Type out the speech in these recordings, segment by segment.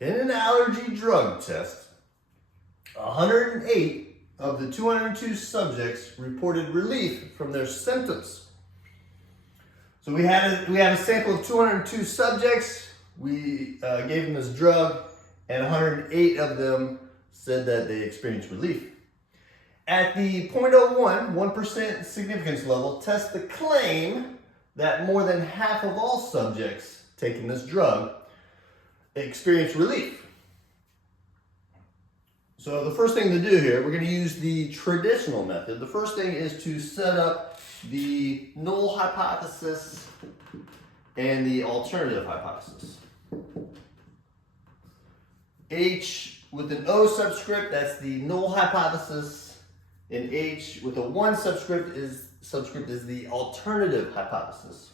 In an allergy drug test, 108 of the 202 subjects reported relief from their symptoms. So we have a sample of 202 subjects. We gave them this drug, and 108 of them said that they experienced relief. At the 1% significance level, test the claim that more than half of all subjects taking this drug experienced relief. So the first thing to do here, we're going to use the traditional method. The first thing is to set up the null hypothesis and the alternative hypothesis. H with an O subscript, that's the null hypothesis, and H with a 1 subscript is the alternative hypothesis.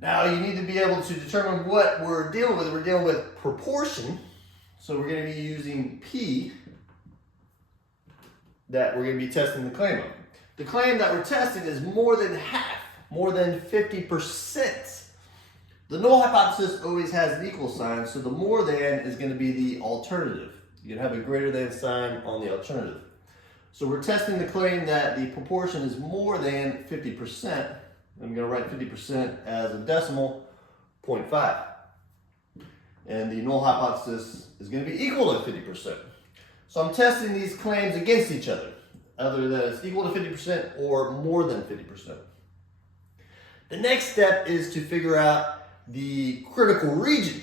Now you need to be able to determine what we're dealing with. We're dealing with proportion, so we're going to be using P that we're going to be testing the claim on. The claim that we're testing is more than half, more than 50%. The null hypothesis always has an equal sign, so the more than is going to be the alternative. You're going to have a greater than sign on the alternative. So we're testing the claim that the proportion is more than 50%. I'm going to write 50% as a decimal, 0.5. And the null hypothesis is going to be equal to 50%. So I'm testing these claims against each other, either that it's equal to 50% or more than 50%. The next step is to figure out the critical region.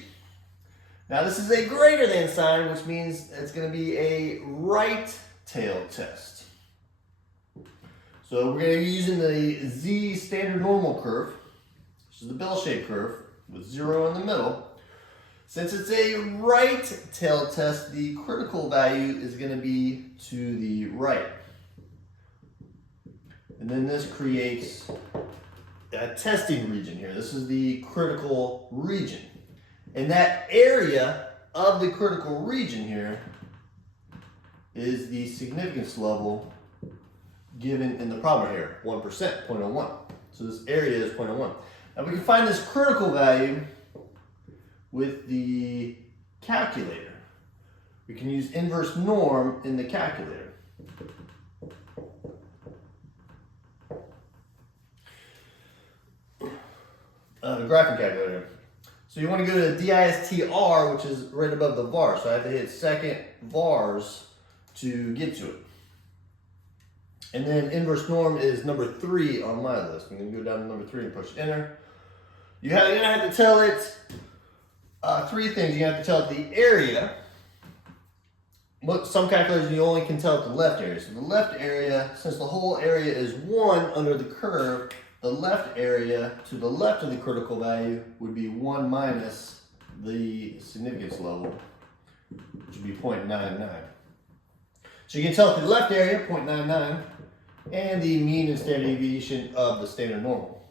Now this is a greater than sign, which means it's going to be a right tail test. So we're going to be using the Z standard normal curve, which is the bell-shaped curve with 0 in the middle. Since it's a right tail test, the critical value is going to be to the right. And then this creates a testing region here. This is the critical region. And that area of the critical region here is the significance level given in the problem here, 1%, 0.01. So this area is 0.01. Now we can find this critical value with the calculator. We can use inverse norm in the calculator. The graphing calculator. So you want to go to DISTR, which is right above the var. So I have to hit second vars to get to it. And then inverse norm is number 3 on my list. I'm going to go down to number 3 and push enter. You're going to have to tell it 3 things. You have to tell it the area. Some calculators you only can tell it the left area. So the left area, since the whole area is 1 under the curve, the left area to the left of the critical value would be 1 minus the significance level, which would be 0.99. So you can tell it the left area, 0.99, and the mean and standard deviation of the standard normal.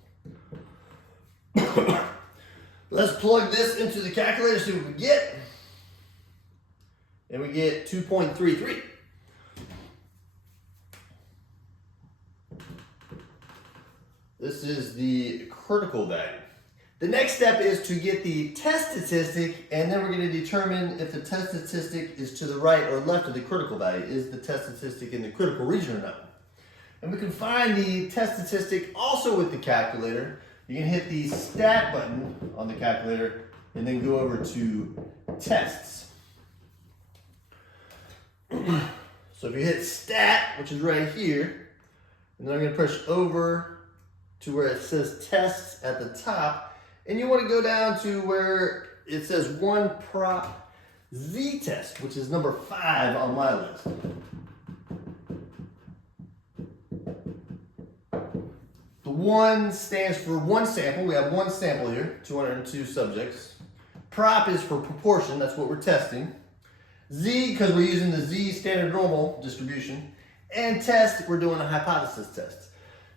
Let's plug this into the calculator, see what we get. And we get 2.33. This is the critical value. The next step is to get the test statistic, and then we're going to determine if the test statistic is to the right or left of the critical value. Is the test statistic in the critical region or not? And we can find the test statistic also with the calculator. You can hit the stat button on the calculator and then go over to tests. So if you hit stat, which is right here, and then I'm going to push over to where it says tests at the top, and you want to go down to where it says 1 prop Z test, which is number 5 on my list. The 1 stands for 1 sample. We have 1 sample here, 202 subjects. Prop is for proportion, that's what we're testing. Z, because we're using the Z standard normal distribution. And test, we're doing a hypothesis test.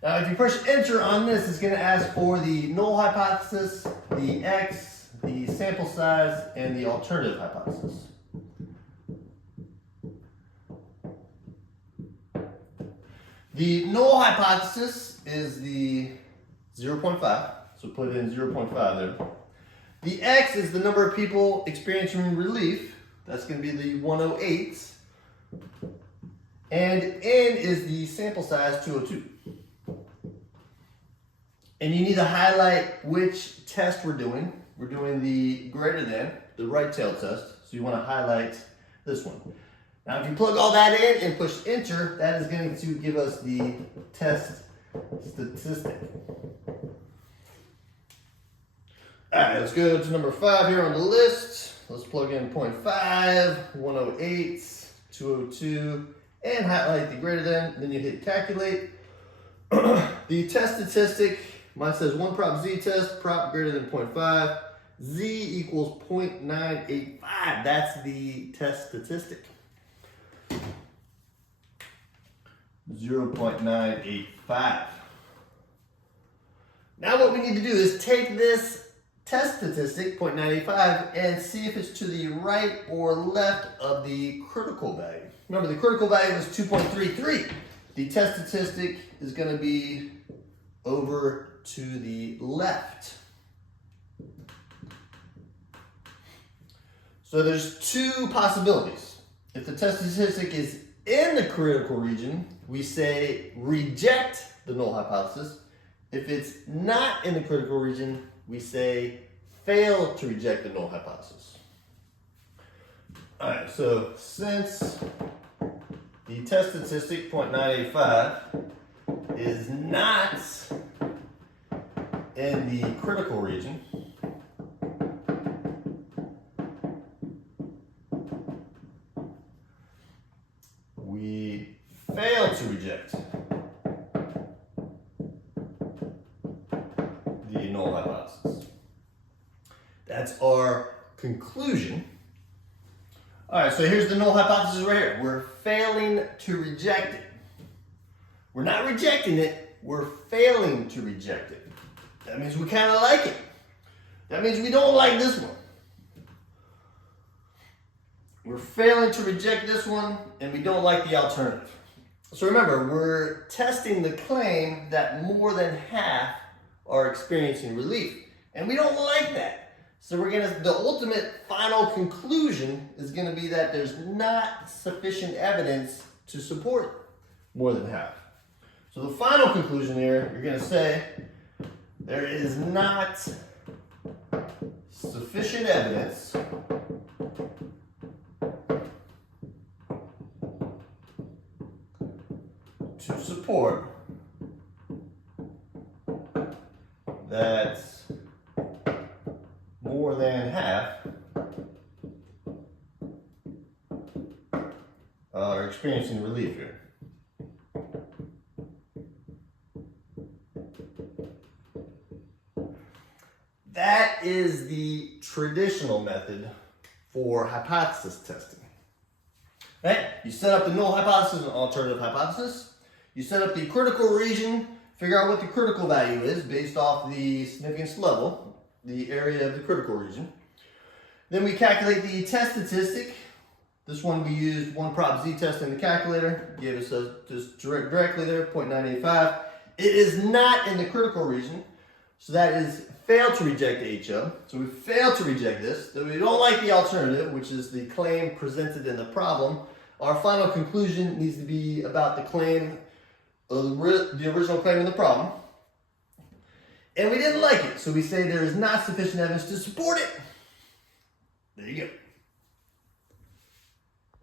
Now, if you push enter on this, it's going to ask for the null hypothesis, the X, the sample size, and the alternative hypothesis. The null hypothesis is the 0.5, so put in 0.5 there. The X is the number of people experiencing relief. That's going to be the 108. And N is the sample size, 202. And you need to highlight which test we're doing. We're doing the greater than, the right tail test. So you want to highlight this one. Now, if you plug all that in and push enter, that is going to give us the test statistic. All right, let's go to number 5 here on the list. Let's plug in 0.5, 108, 202, and highlight the greater than. Then you hit calculate. The test statistic, mine says 1 prop Z test, prop greater than 0.5. Z equals 0.985. That's the test statistic. 0.985. Now what we need to do is take this test statistic, 0.985, and see if it's to the right or left of the critical value. Remember, the critical value was 2.33. The test statistic is going to be over to the left. So there's two possibilities. If the test statistic is in the critical region, we say reject the null hypothesis. If it's not in the critical region, we say fail to reject the null hypothesis. All right, so since the test statistic, 0.985, is not in the critical region, we fail to reject the null hypothesis. That's our conclusion. All right, so here's the null hypothesis right here. We're failing to reject it. We're not rejecting it, we're failing to reject it. That means we kind of like it. That means we don't like this one. We're failing to reject this one, and we don't like the alternative. So remember, we're testing the claim that more than half are experiencing relief, and we don't like that. So the ultimate final conclusion is gonna be that there's not sufficient evidence to support more than half. So the final conclusion here, you're gonna say, there is not sufficient evidence to support that more than half are experiencing relief here. That is the traditional method for hypothesis testing. Right? You set up the null hypothesis and alternative hypothesis. You set up the critical region, figure out what the critical value is based off the significance level, the area of the critical region. Then we calculate the test statistic. This one we used 1 prop Z test in the calculator, gave us just directly there, 0.985. It is not in the critical region, so that is fail to reject HM. So we fail to reject this. So we don't like the alternative, which is the claim presented in the problem. Our final conclusion needs to be about the claim, the original claim in the problem. And we didn't like it, so we say there is not sufficient evidence to support it. There you go.